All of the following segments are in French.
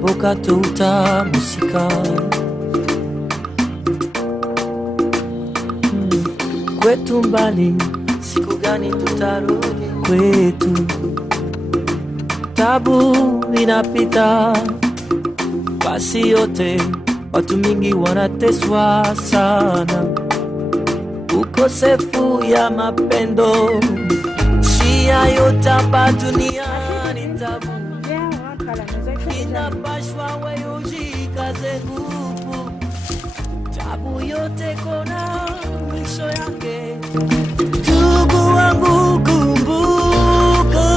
Boka tuta musika kwetu mbali, siku gani tutarudi kwetu? Tabu inapita basi yote, watu mingi wanateswa sana, ukosefu ya mapendo, shia yote hapa duniani tabu. Inapashwa wewe ujikaze nguvu, tabu yote kona mwisho yake. Ndugu wangu kumbuka,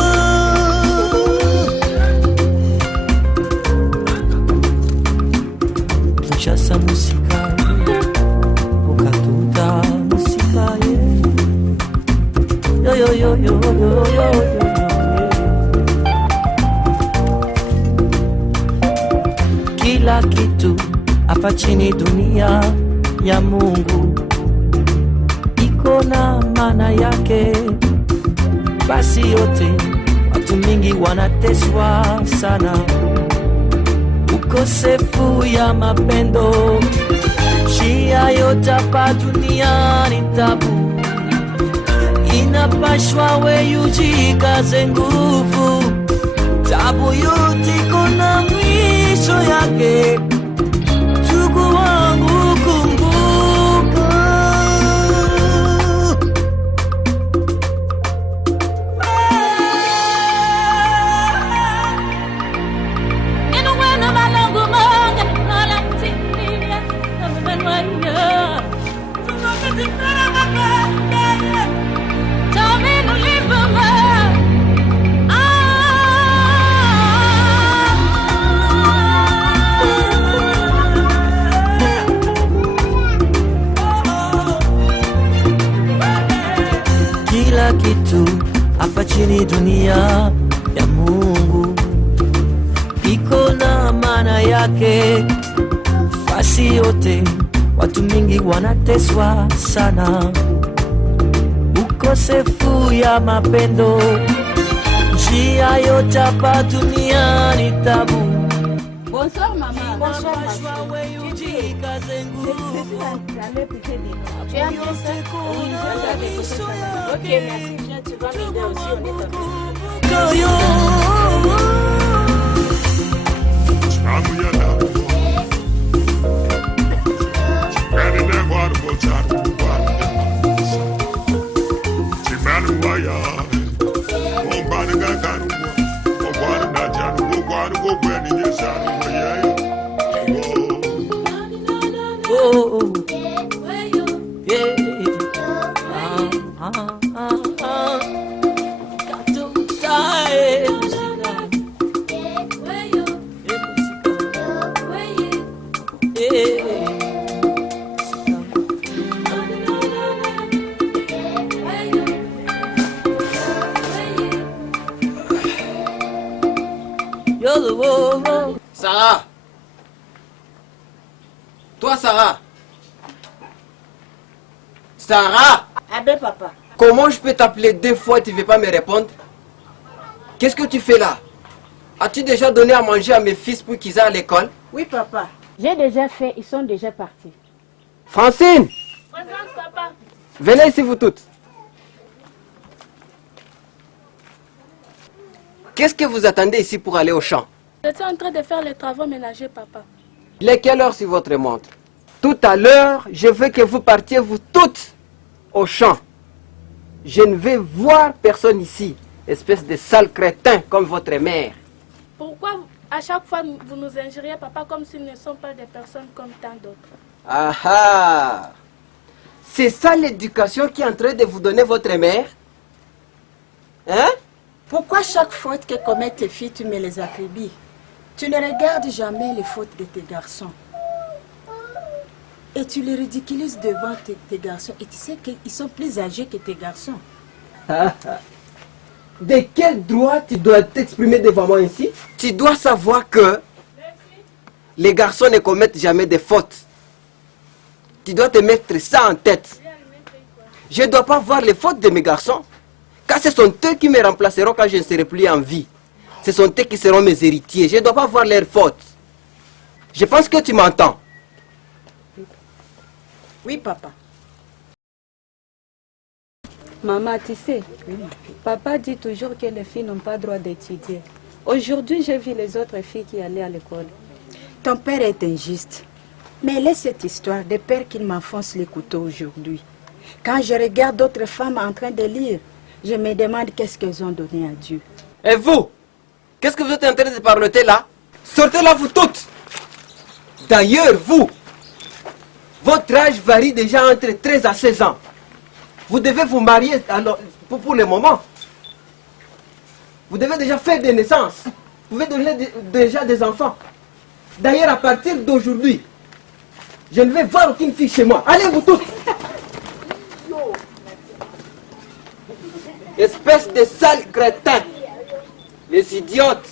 mchasa musika ukatuta musika yo yo yo yo yo yo. Kila kitu hapa chini dunia ya Mungu iko na maana yake, basi yote watu mingi wanateswa sana, ukosefu ya mapendo, shia yote hapa duniani tabu. Inapashwa wewe ujikaze nguvu, tabu yote iko na mwisho yake. Ndugu wangu kumbuka, kila kitu hapa chini dunia ya Mungu iko na maana yake, fasi yote watu mingi wanateswa sana, ukosefu ya mapendo, njia yote hapa duniani tabu. Bonsoir maman. Bonsoir maman. Tu as fait ça? Oui, j'avais fait ça. Ok, merci. Tu vas m'aider aussi, on est oh, yeah. Sarah! Toi, Sarah! Sarah! Ah ben papa. Comment je peux t'appeler 2 fois et tu ne veux pas me répondre? Qu'est-ce que tu fais là? As-tu déjà donné à manger à mes fils pour qu'ils aient à l'école? Oui papa. J'ai déjà fait, ils sont déjà partis. Francine! Présente papa. Venez ici vous toutes. Qu'est-ce que vous attendez ici pour aller au champ? J'étais en train de faire les travaux ménagers, papa. Il est quelle heure sur votre montre? Tout à l'heure, je veux que vous partiez vous toutes au champ. Je ne veux voir personne ici, espèce de sale crétin comme votre mère. Pourquoi à chaque fois vous nous injuriez, papa, comme s'ils ne sont pas des personnes comme tant d'autres? Ah ah! C'est ça l'éducation qui est en train de vous donner votre mère? Hein? Pourquoi chaque faute que commettent tes filles, tu me les attribues? Tu ne regardes jamais les fautes de tes garçons. Et tu les ridiculises devant tes garçons. Et tu sais qu'ils sont plus âgés que tes garçons. De quel droit tu dois t'exprimer devant moi ici? Tu dois savoir que les garçons ne commettent jamais de fautes. Tu dois te mettre ça en tête. Je ne dois pas voir les fautes de mes garçons. Car ce sont eux qui me remplaceront quand je ne serai plus en vie. Ce sont eux qui seront mes héritiers. Je ne dois pas voir leurs fautes. Je pense que tu m'entends. Oui, papa. Maman, tu sais, papa dit toujours que les filles n'ont pas droit d'étudier. Aujourd'hui, j'ai vu les autres filles qui allaient à l'école. Ton père est injuste. Mais laisse cette histoire des pères qui m'enfoncent les couteaux aujourd'hui. Quand je regarde d'autres femmes en train de lire, je me demande qu'est-ce qu'elles ont donné à Dieu. Et vous, qu'est-ce que vous êtes en train de parloter là? Sortez là, vous toutes. D'ailleurs, vous, votre âge varie déjà entre 13 à 16 ans. Vous devez vous marier alors, pour le moment. Vous devez déjà faire des naissances. Vous devez donner déjà des enfants. D'ailleurs, à partir d'aujourd'hui, je ne vais voir aucune fille chez moi. Allez, vous toutes. Espèce de sales crétins. Les idiotes.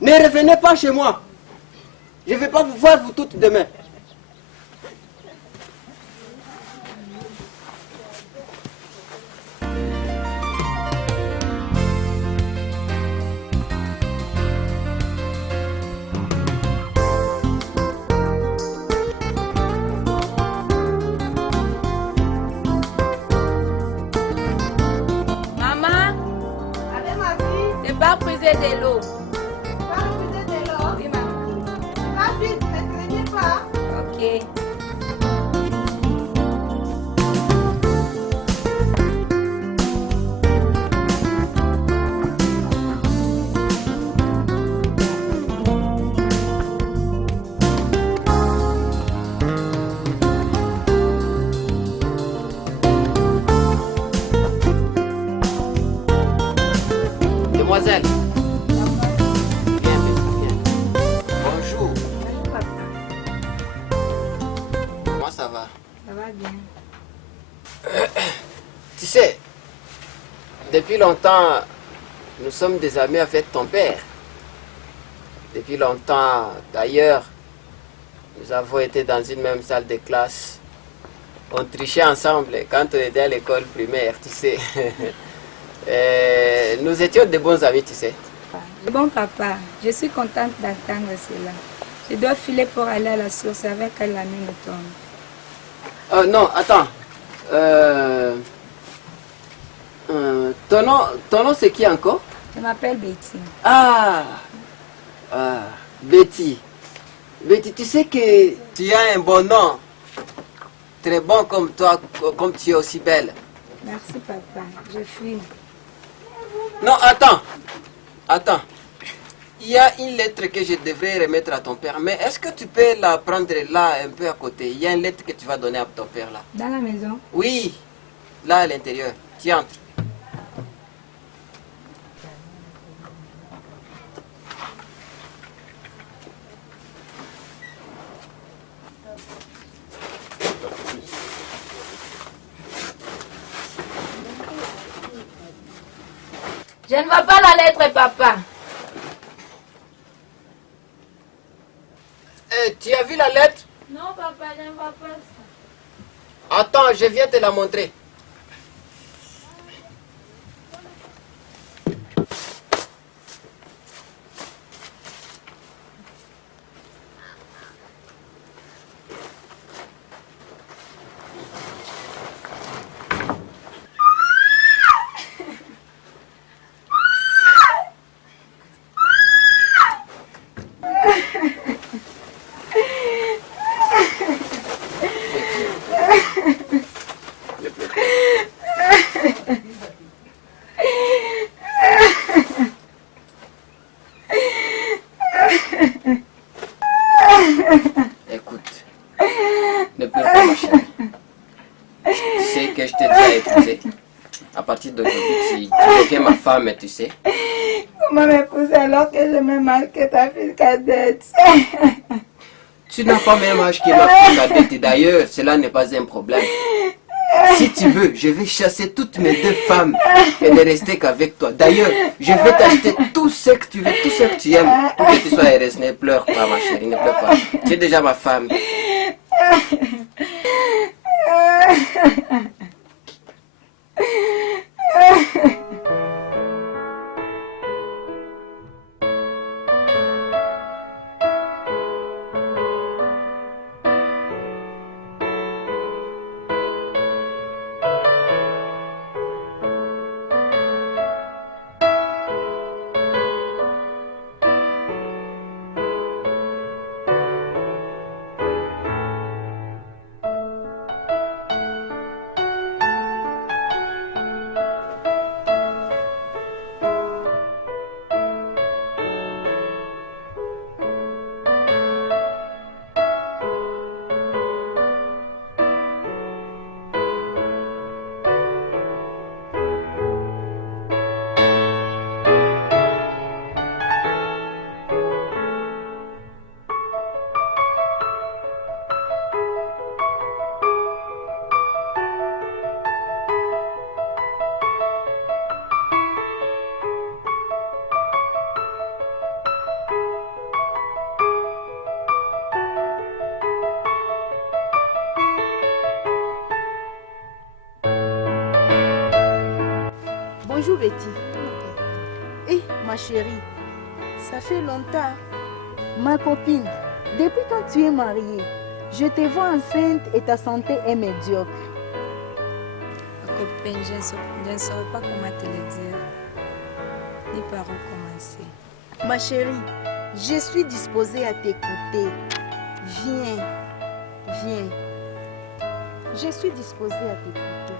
Ne revenez pas chez moi. Je ne vais pas vous voir, vous toutes, demain. Va puiser de l'eau. Va puiser de l'eau. Oui, maman. Va vite, ne craignez pas. Ok. Demoiselle. Viens, viens. Bonjour. Comment ça va? Ça va bien. Tu sais, depuis longtemps, nous sommes des amis avec ton père. Depuis longtemps, d'ailleurs, nous avons été dans une même salle de classe. On trichait ensemble quand on était à l'école primaire, tu sais. Nous étions de bons amis, tu sais. Bon papa, je suis contente d'entendre cela. Je dois filer pour aller à la source avec elle la nuit me tombe. Non, attends. Ton nom c'est qui encore? Je m'appelle Betty. Ah, Betty. Betty, tu sais que tu as un bon nom. Très bon comme toi, comme tu es aussi belle. Merci papa, je fuis. Non, attends. Attends. Il y a une lettre que je devrais remettre à ton père. Mais est-ce que tu peux la prendre là, un peu à côté? Il y a une lettre que tu vas donner à ton père là. Dans la maison? Oui, là à l'intérieur. Tu entres. Je ne vois pas la lettre, papa. Tu as vu la lettre? Non, papa, je ne vois pas ça. Attends, je viens te la montrer. Écoute, ne pleure pas ma chérie. Tu sais que je t'ai déjà épousé. À partir d'aujourd'hui, tu deviens ma femme, tu sais. Comment m'épouser alors que je me mal que ta fille cadette? Tu n'as pas même âge que ma fille cadette. D'ailleurs, cela n'est pas un problème. Si tu veux, je vais chasser toutes mes deux femmes et ne rester qu'avec toi. D'ailleurs, je vais t'acheter tout ce que tu veux, tout ce que tu aimes, pour que tu sois heureuse. Ne pleure pas, ma chérie, ne pleure pas. Tu es déjà ma femme. Bonjour Betty. Eh, ma chérie, ça fait longtemps. Ma copine, depuis quand tu es mariée, je te vois enceinte et ta santé est médiocre. Ma copine, je ne saurais pas comment te le dire, ni par où commencer. Ma chérie, je suis disposée à t'écouter. Viens, viens. Je suis disposée à t'écouter.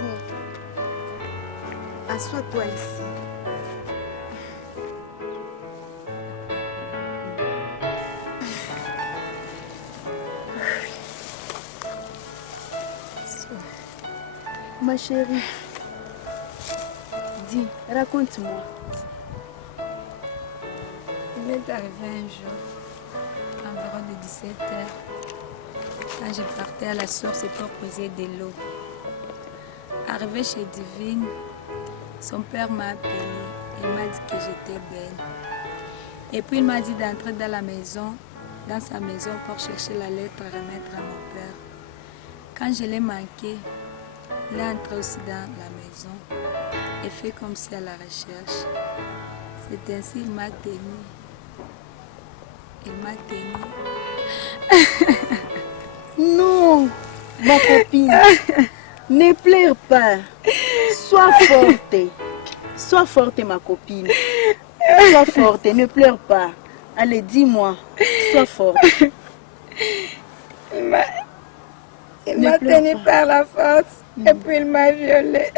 Viens. Assois-toi ici. Ma chérie, dis, raconte-moi. Il est arrivé un jour, environ de 17h, quand je partais à la source pour puiser de l'eau. Arrivé chez Divine, son père m'a appelé et m'a dit que j'étais belle. Et puis il m'a dit d'entrer dans la maison, dans sa maison pour chercher la lettre à remettre à mon père. Quand je l'ai manqué, il est entré aussi dans la maison et fait comme si à la recherche. C'est ainsi qu'il m'a tenu. Il m'a tenu. Non, ma copine, ne pleure pas. Sois forte. Sois forte, ma copine. Sois forte, ne pleure pas. Allez, dis-moi, sois forte. Il m'a tenu par la force et puis il m'a violée.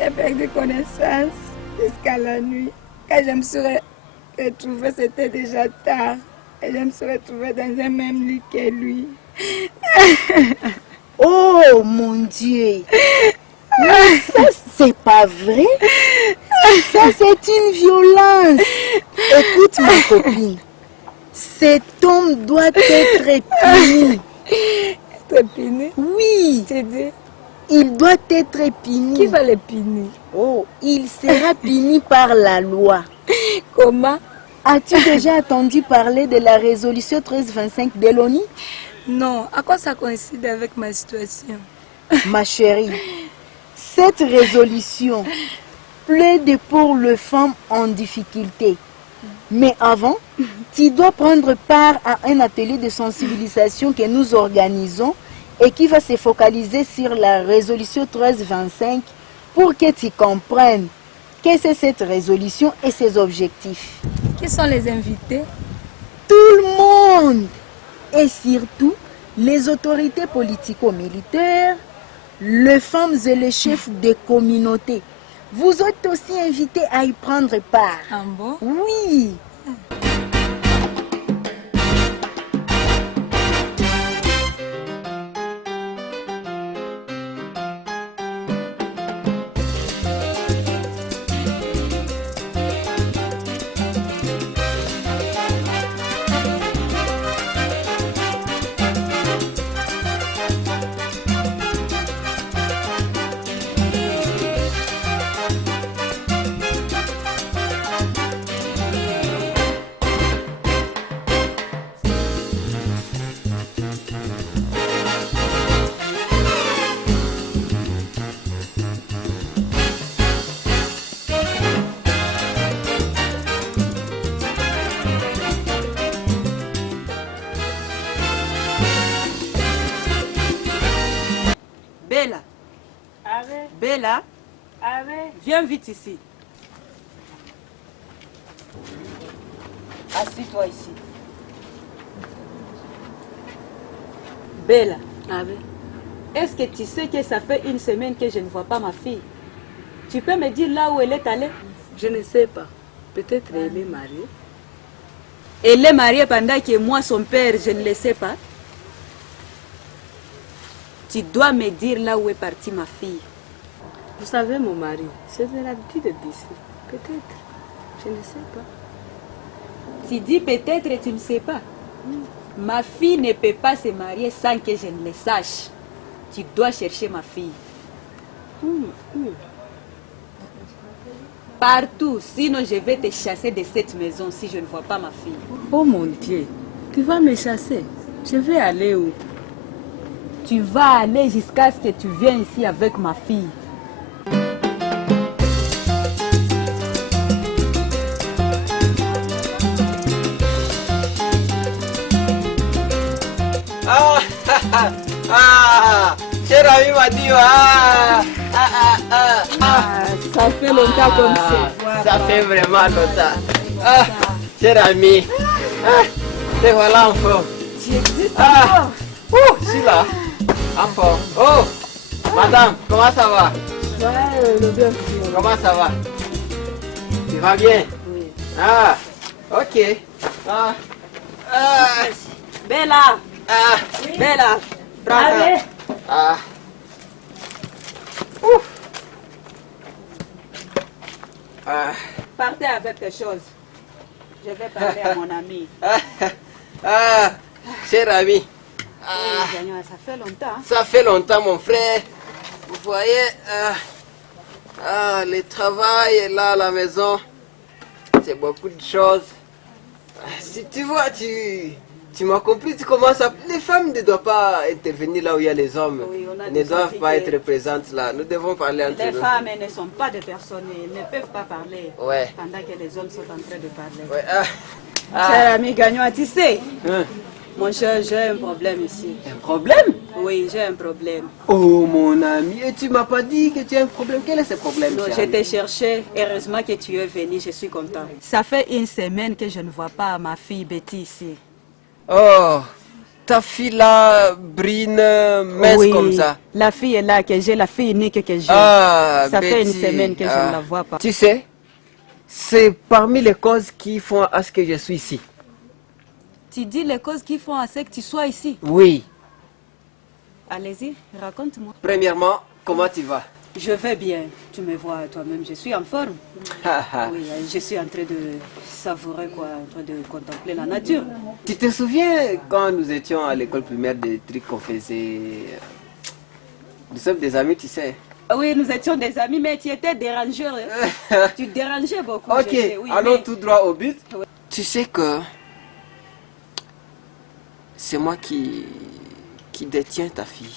J'ai perdu connaissance jusqu'à la nuit. Quand je me suis retrouvée, c'était déjà tard. Et je me suis retrouvée dans un même lit que lui. Oh mon Dieu! Mais ça, c'est pas vrai. Ça, c'est une violence. Écoute, ma copine, cet homme doit être puni. Être puni? Oui. Tu dis? Il doit être puni. Qui va le punir? Oh, il sera puni par la loi. Comment? As-tu déjà entendu parler de la résolution 1325 de l'ONU? Non, à quoi ça coïncide avec ma situation? Ma chérie, cette résolution plaide pour les femmes en difficulté. Mais avant, tu dois prendre part à un atelier de sensibilisation que nous organisons et qui va se focaliser sur la résolution 1325 pour que tu comprennes qu'est-ce que cette résolution et ses objectifs. Qui sont les invités? Tout le monde, et surtout les autorités politico-militaires, les femmes et les chefs des communautés. Vous êtes aussi invités à y prendre part. Ah bon? Oui. Bella, Avec, Bella, avec. viens vite ici. Assis-toi ici. Bella, est-ce que tu sais que ça fait une semaine que je ne vois pas ma fille? Tu peux me dire là où elle est allée? Je ne sais pas. Peut-être elle est mariée. Elle est mariée pendant que moi, son père, je ne le sais pas. Tu dois me dire là où est partie ma fille. Vous savez, mon mari, c'est de l'habitude d'ici. Peut-être. Je ne sais pas. Tu dis peut-être et tu ne sais pas. Ma fille ne peut pas se marier sans que je ne le sache. Tu dois chercher ma fille. Partout, sinon je vais te chasser de cette maison si je ne vois pas ma fille. Oh mon Dieu, tu vas me chasser. Je vais aller où? Tu vas aller jusqu'à ce que tu viennes ici avec ma fille. Cher ami m'a dit, Ça fait longtemps qu'on se voit. ça fait vraiment longtemps. Cher ami, te voilà en forme. Tu existes encore. Je suis là, en forme. Oh, madame, comment ça va? Comment ça va? Tu vas bien? Oui. Ah, ok. Bella, Bella, prends ça. Allez. Ouf. Partez avec tes choses. Je vais parler à mon ami. Cher ami, Oui, Gagnon, ça fait longtemps. ça fait longtemps mon frère. Vous voyez, le travail là à la maison, c'est beaucoup de choses. Si tu vois, tu m'as compris, tu commences à... Les femmes ne doivent pas intervenir là où il y a les hommes. Oui, on a Elles ne déjà doivent dit pas que être présentes là. Nous devons parler entre Les nous. femmes elles ne sont pas des personnes, elles ne peuvent pas parler Ouais. pendant que les hommes sont en train de parler. Ouais, Cher ami Gagnon, tu sais, Hein? mon cher, j'ai un problème ici. Un problème? Oui, j'ai un problème. Oh mon ami, et tu m'as pas dit que tu as un problème. Quel est ce problème? Non, cher je ami? t'ai cherché. Heureusement que tu es venu, je suis content. Ça fait une semaine que je ne vois pas ma fille Betty ici. Oh, ta fille là brille mince Oui, comme ça. la fille est là, que j'ai, la fille unique que j'ai. Ah, Ça fait une Betty, semaine que je ne la vois pas. Tu sais, c'est parmi les causes qui font à ce que je suis ici. Tu dis les causes qui font à ce que tu sois ici. Oui. Allez-y, raconte-moi. Premièrement, comment tu vas? Je vais bien. Tu me vois toi-même, je suis en forme. Oui, je suis en train de savourer quoi, en train de contempler la nature. Tu te souviens quand nous étions à l'école primaire des trucs qu'on faisait? Nous sommes des amis, tu sais. Oui, nous étions des amis, mais tu étais dérangeur. Tu dérangeais beaucoup. Ok, je sais, oui, allons mais- tout droit au but. Oui. Tu sais que c'est moi qui détiens ta fille.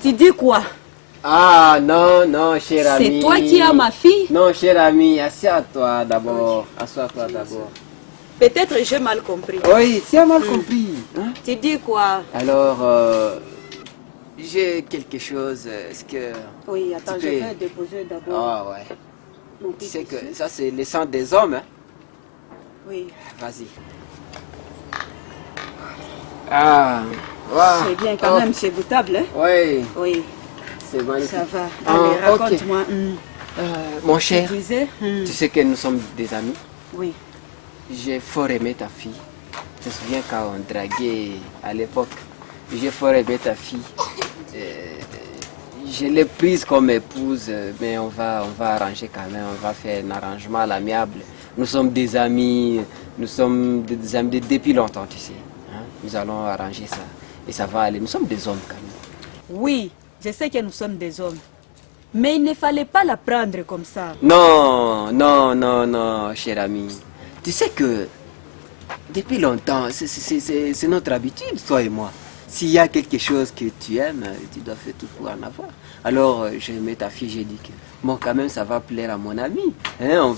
Tu dis quoi? Ah non, non, cher ami. C'est toi qui as ma fille? Non, cher ami, assieds-toi d'abord. Assois-toi d'abord. Peut-être j'ai mal compris. Oui, tu as mal compris. Hein? Tu dis quoi? Alors, j'ai quelque chose. Est-ce que... Oui, attends, Tu je peux- vais déposer d'abord. Ah ouais. mon Tu petit sais que tissu. ça, c'est le sang des hommes. Hein? Oui, Vas-y. Ah, wow. c'est bien quand même, c'est goûtable. Hein? Oui, Oui, c'est magnifique. ça va. Ah, Allez, ok. raconte-moi. Mon Tu cher, disais? tu sais que nous sommes des amis. Oui. J'ai fort aimé ta fille. Tu te souviens quand on draguait à l'époque? J'ai fort aimé ta fille. Je l'ai prise comme épouse, mais on va arranger quand même. On va faire un arrangement à l'amiable. Nous sommes des amis. Nous sommes des amis depuis longtemps, tu sais. Hein? Nous allons arranger ça. Et ça va aller. Nous sommes des hommes quand même. Oui, je sais que nous sommes des hommes. Mais il ne fallait pas la prendre comme ça. Non, non, non, non, cher ami. Tu sais que depuis longtemps, c'est notre habitude, toi et moi. S'il y a quelque chose que tu aimes, tu dois faire tout pour en avoir. Alors, j'ai aimé ta fille, j'ai dit que, bon, quand même, ça va plaire à mon ami. Hein,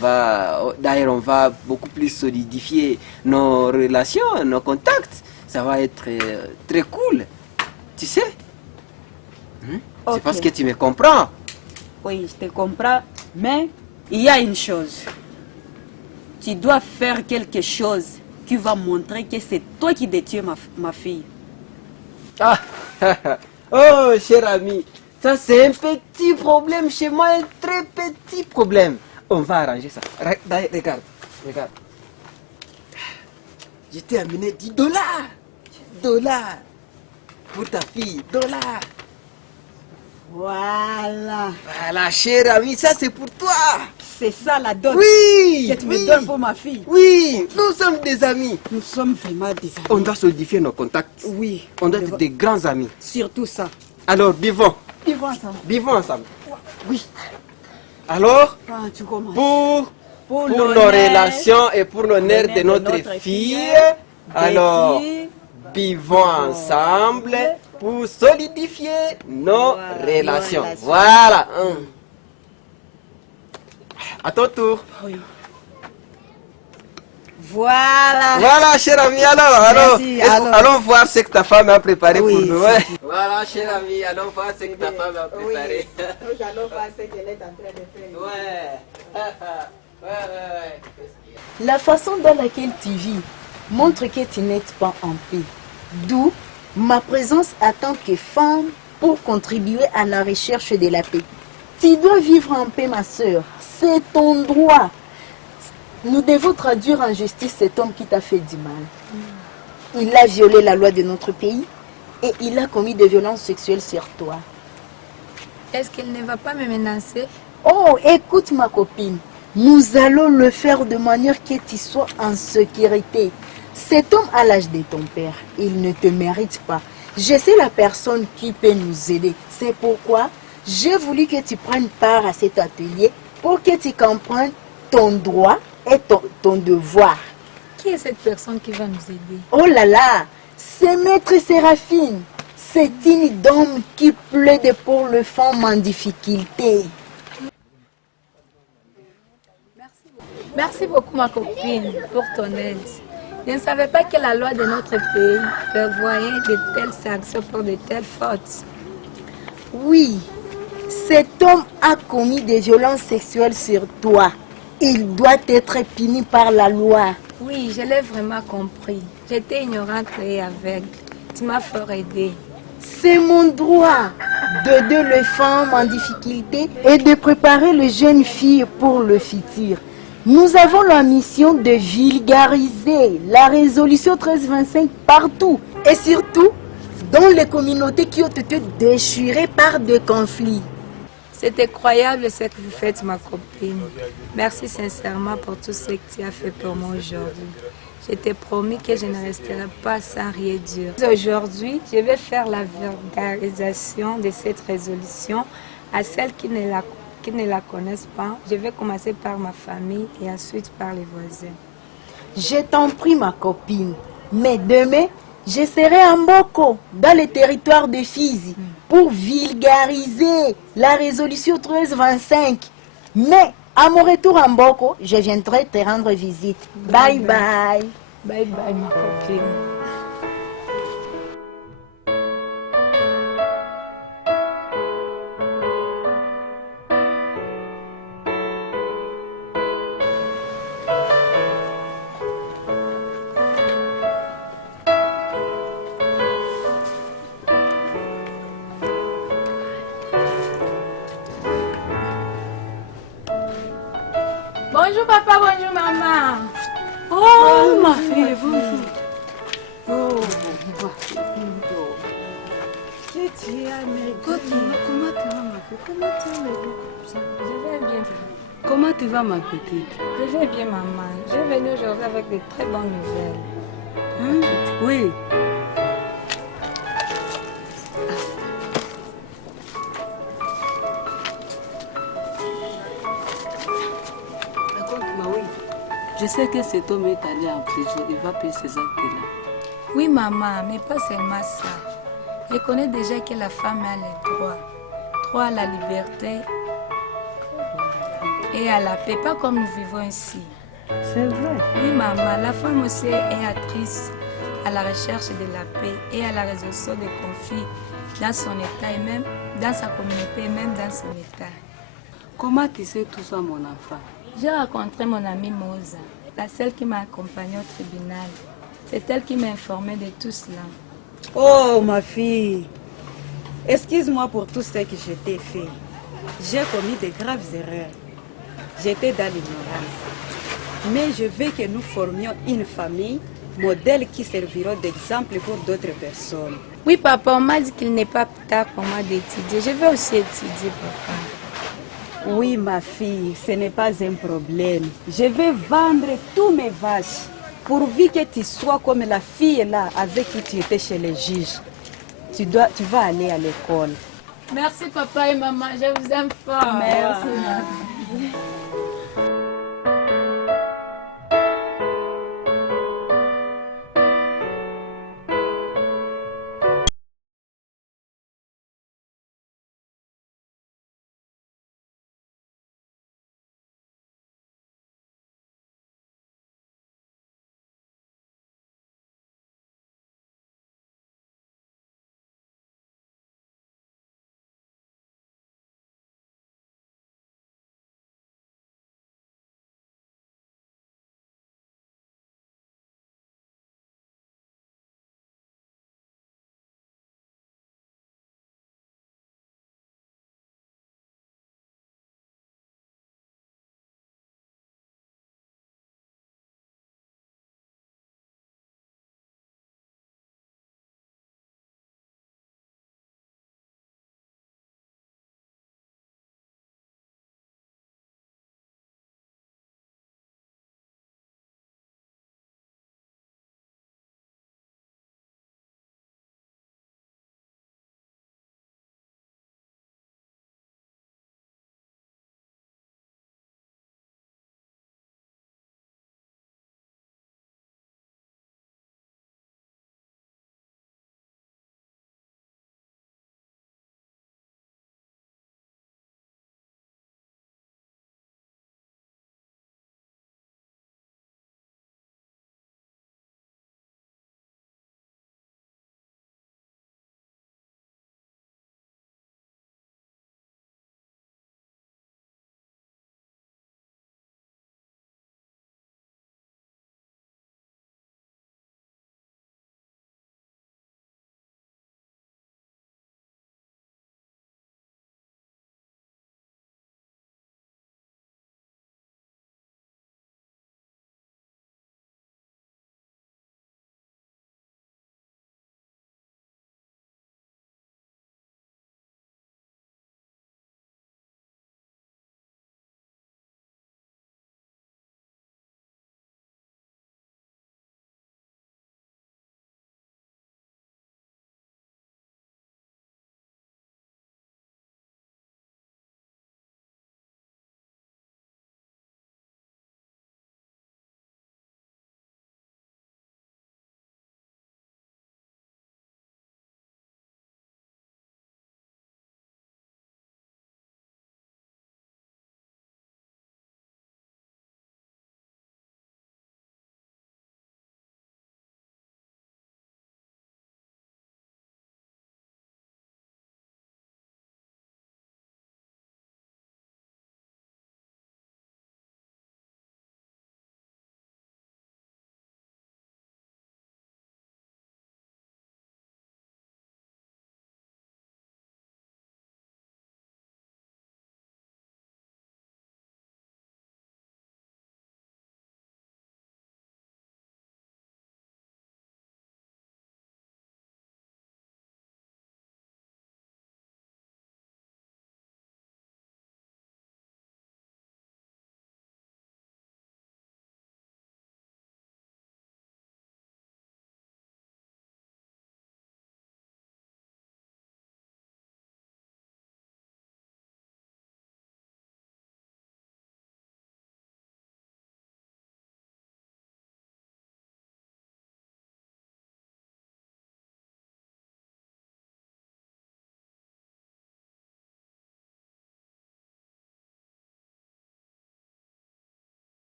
d'ailleurs, on va beaucoup plus solidifier nos relations, nos contacts. Ça va être très cool. Tu sais? Hein? Ok. C'est parce que tu me comprends. Oui, je te comprends. Mais il y a une chose. Tu dois faire quelque chose qui va montrer que c'est toi qui détiens ma fille. Ah, oh, cher ami, ça c'est un petit problème chez moi, un très petit problème. On va arranger ça. Regarde. Je t'ai amené $10. Dollars. Pour ta fille, dollars. Voilà. Voilà, cher ami, ça c'est pour toi. C'est ça la dot Oui. que tu me oui, donnes pour ma fille. Oui, nous sommes des amis. Nous sommes vraiment des amis. On doit solidifier nos contacts. Oui. On doit être des grands amis. Surtout ça. Alors, vivons. Vivons ensemble. Vivons ensemble. Oui. Alors, Ah, tu commences. pour l'honneur nos relations et pour l'honneur de notre fille, alors, Betty, vivons ensemble pour solidifier nos relations. Voilà. À ton tour. Oui. Voilà. Voilà, cher ami, allons voir ce que ta femme a préparé pour nous. Ouais. Voilà, cher ami, allons voir ce que ta femme a préparé. Nous allons voir ce qu'elle est en train de faire. Ouais. La façon dans laquelle tu vis montre que tu n'es pas en paix. D'où ma présence en tant que femme pour contribuer à la recherche de la paix. Tu dois vivre en paix, ma soeur. C'est ton droit. Nous devons traduire en justice cet homme qui t'a fait du mal. Il a violé la loi de notre pays et il a commis des violences sexuelles sur toi. Est-ce qu'il ne va pas me menacer? Oh, écoute ma copine, nous allons le faire de manière que tu sois en sécurité. Cet homme a l'âge de ton père, il ne te mérite pas. Je sais la personne qui peut nous aider. C'est pourquoi j'ai voulu que tu prennes part à cet atelier pour que tu comprennes ton droit et ton devoir. Qui est cette personne qui va nous aider? Oh là là, c'est Maître Séraphine. C'est une dame qui plaide pour les femmes en difficulté. Merci beaucoup ma copine pour ton aide. Je ne savais pas que la loi de notre pays prévoyait de telles sanctions pour de telles fautes. Oui, cet homme a commis des violences sexuelles sur toi. Il doit être puni par la loi. Oui, je l'ai vraiment compris. J'étais ignorante et aveugle. Tu m'as fort aidé. C'est mon droit d'aider les femmes en difficulté et de préparer les jeunes filles pour le futur. Nous avons la mission de vulgariser la résolution 1325 partout et surtout dans les communautés qui ont été déchirées par des conflits. C'est incroyable ce que vous faites, ma copine. Merci sincèrement pour tout ce que tu as fait pour moi aujourd'hui. Je t'ai promis que je ne resterai pas sans rien dire. Aujourd'hui, je vais faire la vulgarisation de cette résolution à celles qui ne la connaissent pas. Je vais commencer par ma famille et ensuite par les voisins. Je t'en prie, ma copine. Mais demain, je serai à Mboko, dans le territoire de Fizi, pour vulgariser la résolution 1325. Mais à mon retour à Mboko, je viendrai te rendre visite. Bye bye. Bye bye, ma copine. Bonjour papa, bonjour maman. Oh, ma fille, bonjour. Oh, comment tu vas, ma fille? Comment tu vas, comme ça? Je vais bien. Comment tu vas, ma petite? Je vais bien maman. Je suis venue aujourd'hui avec de très bonnes nouvelles. Hein? Oui. Raconte-moi, oui. Je sais que cet homme est allé en prison. Il va payer ses actes-là. Oui maman, mais pas seulement ça. Je connais déjà que la femme a les droits. Droit à la liberté et à la paix, pas comme nous vivons ici. C'est vrai. Oui maman, la femme aussi est actrice à la recherche de la paix et à la résolution des conflits dans son état et même dans sa communauté et même dans son état. Comment tu sais tout ça, mon enfant? J'ai rencontré mon amie Moza, la seule qui m'a accompagnée au tribunal. C'est elle qui m'a informé de tout cela. Oh, ma fille, excuse-moi pour tout ce que je t'ai fait. J'ai commis de graves erreurs. J'étais dans l'ignorance. Mais je veux que nous formions une famille, modèle qui servira d'exemple pour d'autres personnes. Oui, papa, on m'a dit qu'il n'est pas tard pour moi d'étudier. Je vais aussi étudier, papa. Oui, ma fille, ce n'est pas un problème. Je vais vendre tous mes vaches pourvu que tu sois comme la fille là avec qui tu étais chez les juges. Tu vas aller à l'école. Merci, papa et maman. Je vous aime fort. Merci.